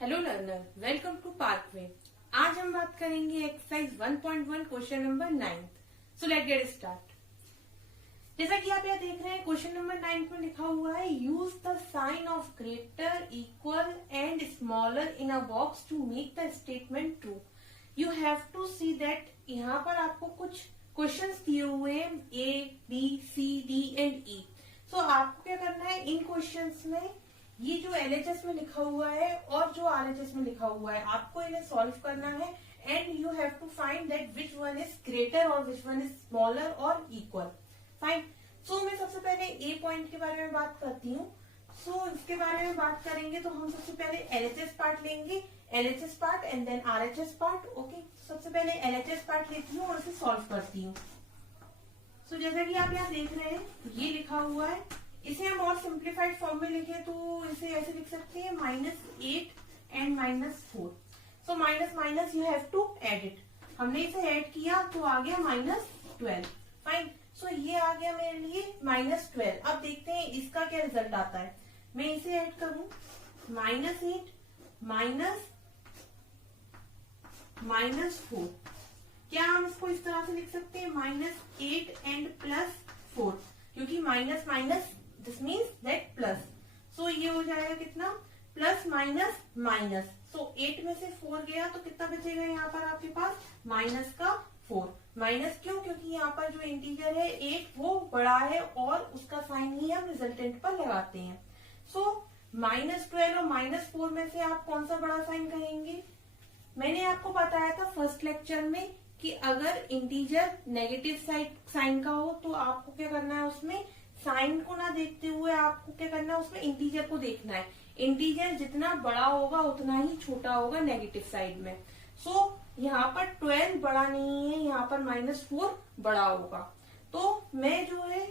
Hello learner, welcome to Parkway. आज हम बात करेंगे exercise 1.1 question number 9। So let get start. जैसा कि आप यहाँ देख रहे हैं, क्वेश्चन नंबर 9 में लिखा हुआ है use the sign of greater, equal and smaller in a box to make the statement true. You have to see that यहाँ पर आपको कुछ क्वेश्चंस दिए हुए हैं A, B, C, D and E। सो आपको क्या करना है, इन क्वेश्चंस में ये जो LHS में लिखा हुआ है और जो RHS में लिखा हुआ है, आपको इन्हें सॉल्व करना है and you have to find that which one is greater और विच वन इज स्मॉलर और इक्वल। फाइन। सो मैं सबसे पहले A पॉइंट के बारे में बात करती हूँ। सो इसके बारे में बात करेंगे तो हम सबसे पहले LHS पार्ट लेंगे, LHS part and then RHS part. Okay, सबसे पहले LHS पार्ट लेती हूँ और उसे सॉल्व करती हूँ। सो जैसा कि आप यहाँ देख रहे हैं, ये लिखा हुआ है। इसे हम और सिंप्लीफाइड फॉर्म में लिखे तो इसे ऐसे लिख सकते हैं -8 and -4। So minus minus you have to add it. हमने इसे ऐड किया तो आ गया -12। फाइन। सो ये आ गया मेरे लिए -12। अब देखते हैं इसका क्या रिजल्ट आता है। मैं इसे ऐड करूं, -8 -4। क्या हम इसको इस तरह से लिख सकते हैं, -8 एंड +4, क्योंकि minus minus this means that plus. So ये हो जाएगा कितना, प्लस माइनस माइनस। सो 8 में से 4 गया तो कितना बचेगा यहाँ पर आपके पास, -4। माइनस क्यों, क्योंकि यहाँ पर जो इंटीजर है 8 वो बड़ा है और उसका साइन ही हम रिजल्टेंट पर लगाते हैं। सो -12 और -4 में से आप कौन सा बड़ा साइन कहेंगे। मैंने आपको बताया था फर्स्ट लेक्चर में कि अगर इंटीजर नेगेटिव साइन का हो तो आपको क्या करना है, उसमें साइन को ना देखते हुए आपको क्या करना है, उसमें इंटीजर को देखना है। इंटीजर जितना बड़ा होगा उतना ही छोटा होगा नेगेटिव साइड में। सो यहाँ पर 12 बड़ा नहीं है, यहाँ पर -4 बड़ा होगा। तो मैं जो है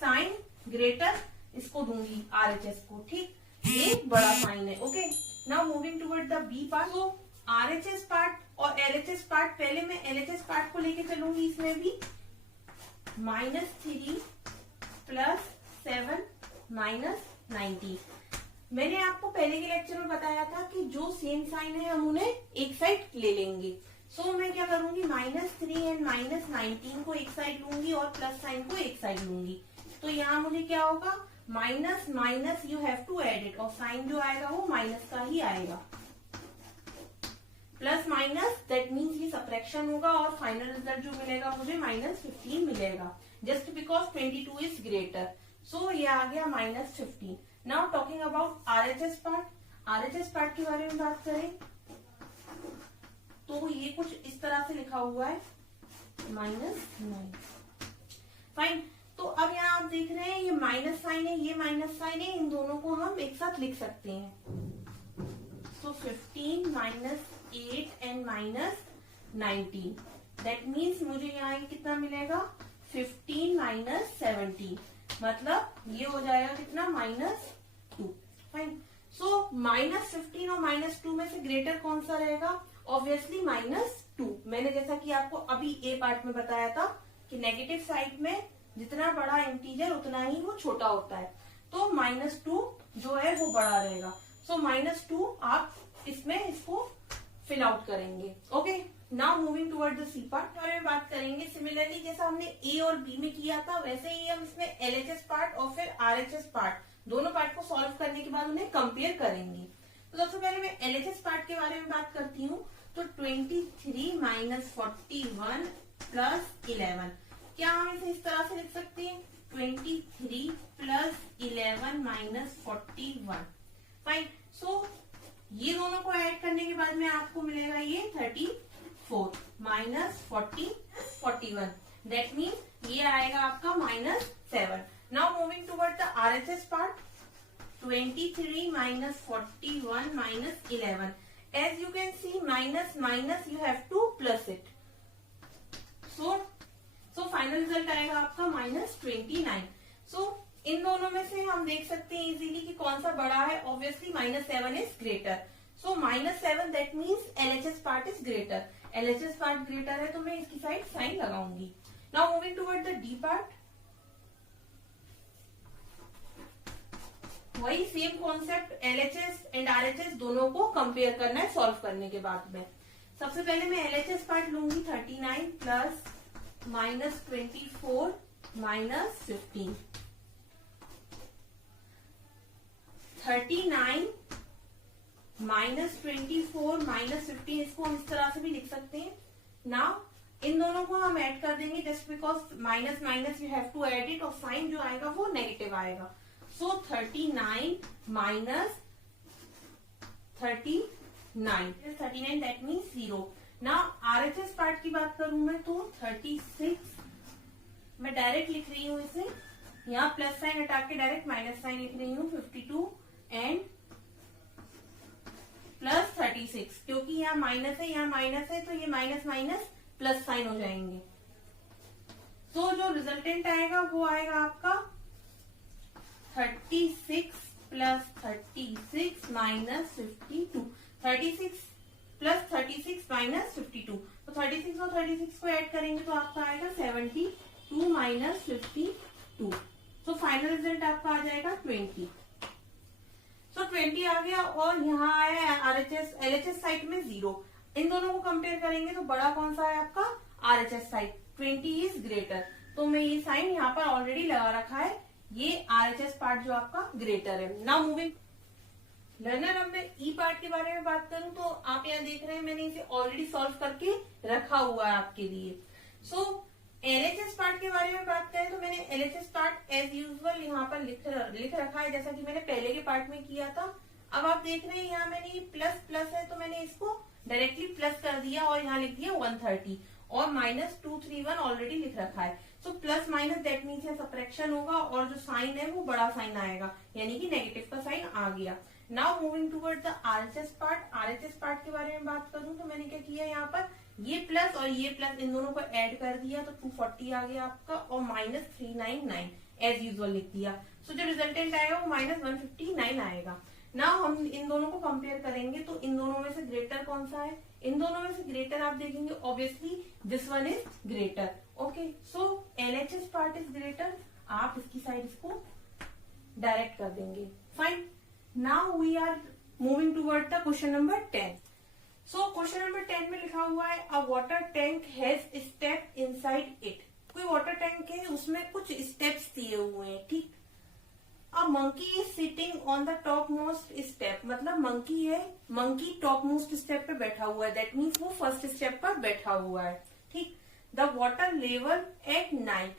साइन ग्रेटर इसको दूंगी, RHS को। ठीक, ये बड़ा साइन है। Okay, now moving toward the B part. So RHS part और LHS पार्ट, पहले मैं LHS पार्ट को लेके चलूंगी। इसमें भी -3 +7 -19। मैंने आपको पहले के लेक्चर में बताया था कि जो सेम साइन है हम उन्हें एक साइड ले लेंगे। सो मैं क्या करूंगी, -3 एंड -19 को एक साइड लूंगी और प्लस साइन को एक साइड लूंगी। तो यहाँ मुझे क्या होगा, minus minus you have to add it, और साइन जो आएगा वो माइनस का ही आएगा। प्लस माइनस दैट मीन्स ये सबट्रैक्शन होगा और फाइनल रिजल्ट जो मिलेगा मुझे -15 मिलेगा, just because 22 is greater. So ये आ गया -15। Now talking about RHS part. RHS part के बारे में बात करें तो ये कुछ इस तरह से लिखा हुआ है, -9। फाइन। तो अब यहाँ आप देख रहे हैं ये माइनस साइन है, ये माइनस साइन है, इन दोनों को हम एक साथ लिख सकते हैं। सो 15 -8 एंड -19, दैट मीन्स मुझे यहाँ कितना मिलेगा, 15 -17, मतलब ये हो जाएगा कितना, -2। फाइन। सो -15 और -2 में से ग्रेटर कौन सा रहेगा, ऑब्वियसली -2। मैंने जैसा कि आपको अभी A पार्ट में बताया था कि नेगेटिव साइड में जितना बड़ा इंटीजर उतना ही वो छोटा होता है, तो -2 जो है वो बड़ा रहेगा। सो -2 आप इसमें इसको फिल आउट करेंगे। Okay, now moving toward the C part और में बात करेंगे। सिमिलरली जैसा हमने A और B में किया था वैसे ही हम इसमें LHS पार्ट और फिर RHS पार्ट, दोनों पार्ट को सॉल्व करने के बाद उन्हें कंपेयर करेंगे। तो सबसे पहले मैं LHS पार्ट के बारे में बात करती हूँ। तो 23 -41 +11, क्या हम इसे इस तरह से लिख सकते हैं, 23 +11 -41। फाइन। सो ये दोनों को ऐड करने के बाद में आपको मिलेगा ये 34 -40 41, दैट मीन्स ये आएगा आपका -7। Now moving toward the RHS part. 23 -41 -11, as you can see minus minus you have to plus it. So final result आएगा आपका -29। सो इन दोनों में से हम देख सकते हैं इजीली कि कौन सा बड़ा है, obviously -7 is greater. So -7 that means LHS part is greater. LHS part greater है तो मैं इसकी साइड साइन लगाऊंगी। Now moving toward the D part. वही same concept LHS and RHS दोनों को कंपेयर करना है सॉल्व करने के बाद में। सबसे पहले मैं LHS पार्ट लूंगी 39 प्लस -24 -15। 39 -24 -15 इसको हम इस तरह से भी लिख सकते हैं। नाउ इन दोनों को हम ऐड कर देंगे just because minus minus you have to add it, और साइन जो आएगा वो नेगेटिव आएगा। So 39 minus 39 that means 0। Now RHS part की बात करूं मैं तो 36 मैं डायरेक्ट लिख रही हूं इसे, यहाँ प्लस साइन हटा के डायरेक्ट माइनस साइन लिख रही हूँ। 52 एंड प्लस 36, क्योंकि यहाँ माइनस है यहाँ माइनस है तो ये माइनस माइनस प्लस साइन हो जाएंगे। तो जो रिजल्टेंट आएगा वो आएगा आपका 36 प्लस 36 माइनस 52। 36 प्लस 36 माइनस 52, तो 36 और 36 को ऐड करेंगे तो आपका आएगा 72 माइनस 52। तो फाइनल रिजल्ट आपका आ जाएगा 20। तो 20 आ गया, और यहाँ आया LHS साइड में 0। इन दोनों को कंपेयर करेंगे तो बड़ा कौन सा है आपका RHS साइड, 20 इज ग्रेटर। तो मैं ये साइन यहाँ पर ऑलरेडी लगा रखा है, ये RHS पार्ट जो आपका ग्रेटर है। नाउ मूविंग लर्नर, अब मैं ई पार्ट के बारे में बात करूं तो आप यहाँ देख रहे हैं मैंने इसे ऑलरेडी सॉल्व करके रखा हुआ है आपके लिए। सो LHS पार्ट के बारे में बात करें तो मैंने LHS पार्ट एज यूजुअल यहाँ पर लिख रखा है जैसा कि मैंने पहले के पार्ट में किया था। अब आप देख रहे हैं यहाँ मैंने ये प्लस प्लस है तो मैंने इसको डायरेक्टली प्लस कर दिया और यहाँ लिख दिया 130, और -231 ऑलरेडी लिख रखा है। So plus minus that means यहाँ सब्ट्रैक्शन होगा, और जो साइन है वो बड़ा साइन आएगा, यानी कि नेगेटिव का साइन आ गया। Now moving toward the RHS part. RHS part के बारे में बात करूं तो मैंने क्या किया, यहाँ पर ये प्लस और ये प्लस इन दोनों को ऐड कर दिया तो 240 आ गया आपका, और -399 एज यूजुअल लिख दिया। सो जो रिजल्टेंट आएगा वो -159 आएगा। नाउ हम इन दोनों को कंपेयर करेंगे तो इन दोनों में से ग्रेटर कौन सा है, इन दोनों में से ग्रेटर आप देखेंगे obviously this one is greater. Okay, so LHS part is greater, आप इसकी साइड इसको डायरेक्ट कर देंगे। Fine, now we are moving toward the question number 10। So question number 10 में लिखा हुआ है a water tank has step inside it. कोई वाटर टैंक है, उसमें कुछ स्टेप्स दिए हुए हैं, ठीक। A monkey is sitting on the top most step, मतलब मंकी है, मंकी टॉप मोस्ट स्टेप पे बैठा हुआ है, दैट मीन्स वो फर्स्ट स्टेप पर बैठा हुआ है, ठीक। द वाटर लेवल एट 9,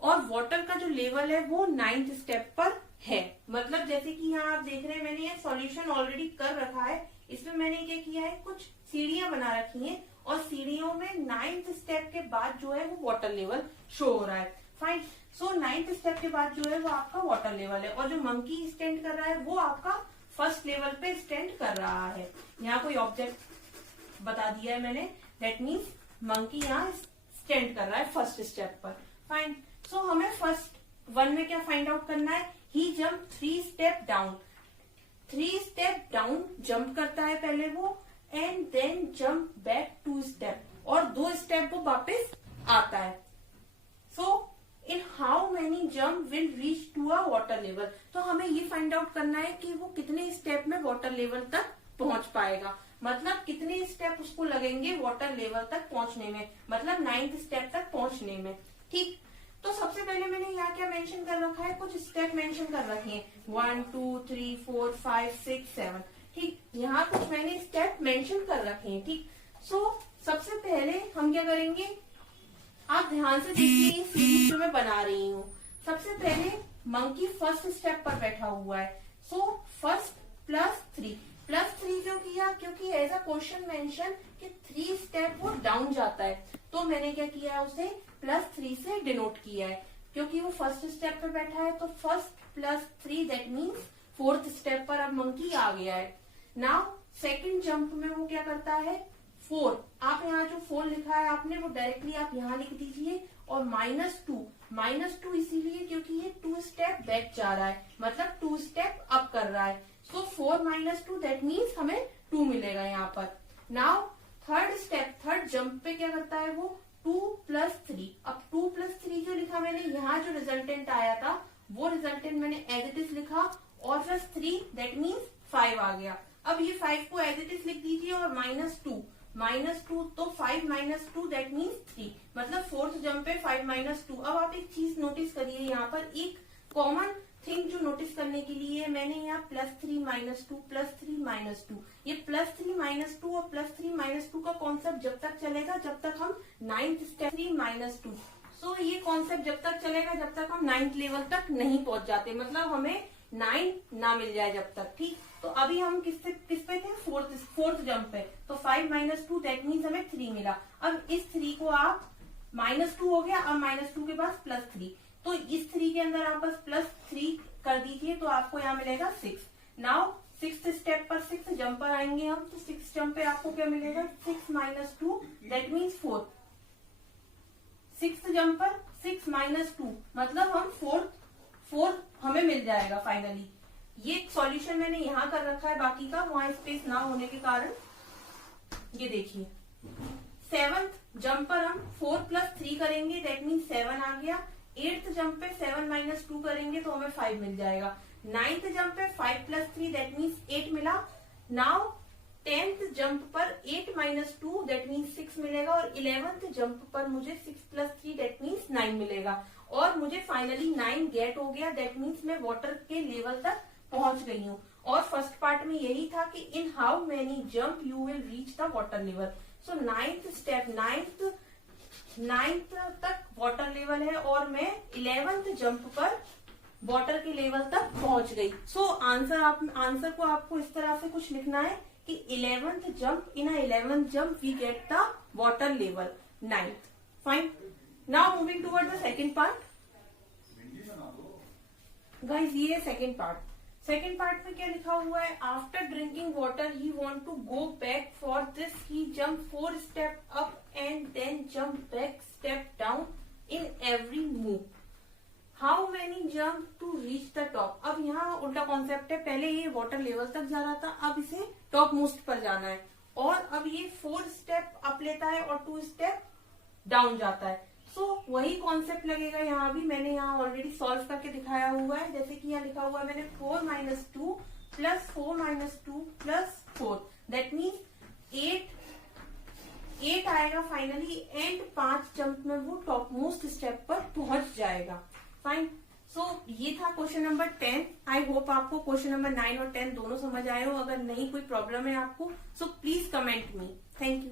और वाटर का जो लेवल है वो 9th स्टेप पर है। मतलब जैसे कि यहाँ आप देख रहे हैं मैंने ये सॉल्यूशन ऑलरेडी कर रखा है, इसमें मैंने क्या किया है, कुछ सीढ़ियां बना रखी हैं, और सीढ़ियों में 9th स्टेप के बाद जो है वो वाटर लेवल शो हो रहा है। फाइन, सो 9th स्टेप के बाद जो है वो आपका वाटर लेवल है, और जो मंकी स्टैंड कर रहा है वो आपका फर्स्ट लेवल पे स्टैंड कर रहा है। यहाँ कोई ऑब्जेक्ट बता दिया है मैंने, दैट मीन्स मंकी यहाँ स्टैंड कर रहा है फर्स्ट स्टेप पर। फाइन, सो हमें फर्स्ट वन में क्या फाइंड आउट करना है, he jump 3 step down. 3 step down jump करता है पहले वो, and then jump back 2 step, और 2 स्टेप वो वापस आता है। So in how many jump will reach to a water level, तो हमें ये फाइंड आउट करना है कि वो कितने स्टेप में वाटर लेवल तक पहुंच पाएगा, मतलब कितने स्टेप उसको लगेंगे वाटर लेवल तक पहुंचने में, मतलब 9th स्टेप तक पहुंचने में, ठीक। तो सबसे पहले मैंने यहाँ क्या मेंशन कर रखा है, कुछ स्टेप मेंशन कर रखे हैं, 1 2 3 4 5 6 7, ठीक। यहाँ कुछ मैंने स्टेप मेंशन कर रखे हैं, ठीक। सो सबसे पहले हम क्या करेंगे, आप ध्यान से देखिए ये सीरीज जो मैं बना रही हूँ। सबसे पहले मंकी फर्स्ट स्टेप पर बैठा हुआ है, सो फर्स्ट +3 क्यों किया, क्योंकि एज अ क्वेश्चन मेंशन कि 3 स्टेप वो डाउन जाता है, तो मैंने क्या किया उसे +3 से डिनोट किया है, क्योंकि वो फर्स्ट स्टेप पे बैठा है तो first +3 that means 4th step पर अब मंकी आ गया है। नाउ सेकंड जंप में वो क्या करता है, 4, आप यहाँ जो 4 लिखा है आपने वो डायरेक्टली आप यहाँ लिख दीजिए, और -2 इसीलिए क्योंकि ये 2 स्टेप बैक जा रहा है, मतलब 2 स्टेप अप कर रहा है। सो 4 - 2 दैट मीन्स हमें 2 मिलेगा यहाँ पर। नाउ थर्ड जंप पे क्या करता है वो 2 + 3, अब 2 + 3 जो लिखा मैंने, यहाँ जो रिजल्टेंट आया था वो रिजल्टेंट मैंने एज इट इज लिखा, और प्लस 3 दैट मीन्स 5 आ गया। अब ये 5 को एज इट इज लिख दीजिए और -2 तो 5 - 2 दैट मीन्स 3, मतलब फोर्थ जंप पे 5 - 2। अब आप एक चीज नोटिस करिए, यहाँ पर एक कॉमन थिंग जो नोटिस करने के लिए मैंने यहाँ +3 - 2 +3 - 2, ये +3 - 2 और +3 - 2 का कॉन्सेप्ट जब तक चलेगा जब तक हम 9th स्टेप 3 - 2। सो ये कॉन्सेप्ट जब तक चलेगा जब तक हम 9th लेवल तक नहीं पहुंच जाते, मतलब हमें 9 ना मिल जाए जब तक। ठीक, तो अभी हम किस पे थे, फोर्थ जंप पे, तो 5 - 2 दैट मीन्स हमें 3 मिला। अब इस 3 को आप -2 हो गया, अब -2 के पास +3, तो इस 3 के अंदर आप बस +3 कर दीजिए तो आपको यहाँ मिलेगा 6। नाउ 6th स्टेप पर 6 जंप पर आएंगे हम, तो 6 जंप पे आपको क्या मिलेगा, 6 - 2 दैट मीन्स 4। 6th जंप पर 6 - 2 मतलब हम 4 हमें मिल जाएगा फाइनली। ये सॉल्यूशन मैंने यहाँ कर रखा है, बाकी का वहां स्पेस ना होने के कारण। ये देखिए 7th जंप पर हम 4 + 3 करेंगे दैट मीन्स 7 आ गया। 8th जंप पे 7 - 2 करेंगे तो हमें 5 मिल जाएगा। 9th जंप पे 5 + 3 दैट मीन्स 8 मिला। नाउ 10th जंप पर 8 - 2 दैट मीन्स 6 मिलेगा, और 11th जंप पर मुझे 6 + 3 दैट मीन्स 9 मिलेगा, और मुझे फाइनली 9 गेट हो गया। दैट मीन्स मैं वाटर के लेवल तक पहुंच गई हूँ। और फर्स्ट पार्ट में यही था कि इन how many jump you will reach the water level. So 9th step 9th तक वाटर लेवल है, और मैं 11th जंप पर वाटर के लेवल तक पहुंच गई। सो आंसर को आपको इस तरह से कुछ लिखना है कि 11th jump, in 11th jump we get the water level 9th। Fine, now moving toward the second part. Guys ये सेकेंड पार्ट में क्या लिखा हुआ है, after drinking water he want to go back, for this he jump 4 step up and then jump back step down in every move. How many jump to reach the top. अब यहाँ उल्टा concept है, पहले ये water level तक जा रहा था, अब इसे टॉप मोस्ट पर जाना है, और अब ये 4 स्टेप अप लेता है और 2 स्टेप डाउन जाता है। सो वही कॉन्सेप्ट लगेगा यहाँ भी। मैंने यहाँ ऑलरेडी सॉल्व करके दिखाया हुआ है, जैसे कि यहाँ लिखा हुआ है मैंने 4 - 2 + 4 - 2 + 4 दैट मीन्स 8 आएगा फाइनली, एंड 5 जंप में वो टॉप मोस्ट स्टेप पर पहुंच जाएगा। फाइन, सो ये था क्वेश्चन नंबर 10। आई होप आपको क्वेश्चन नंबर 9 और 10 दोनों समझ आए हो। अगर नहीं कोई प्रॉब्लम है आपको, so please comment me. Thank you.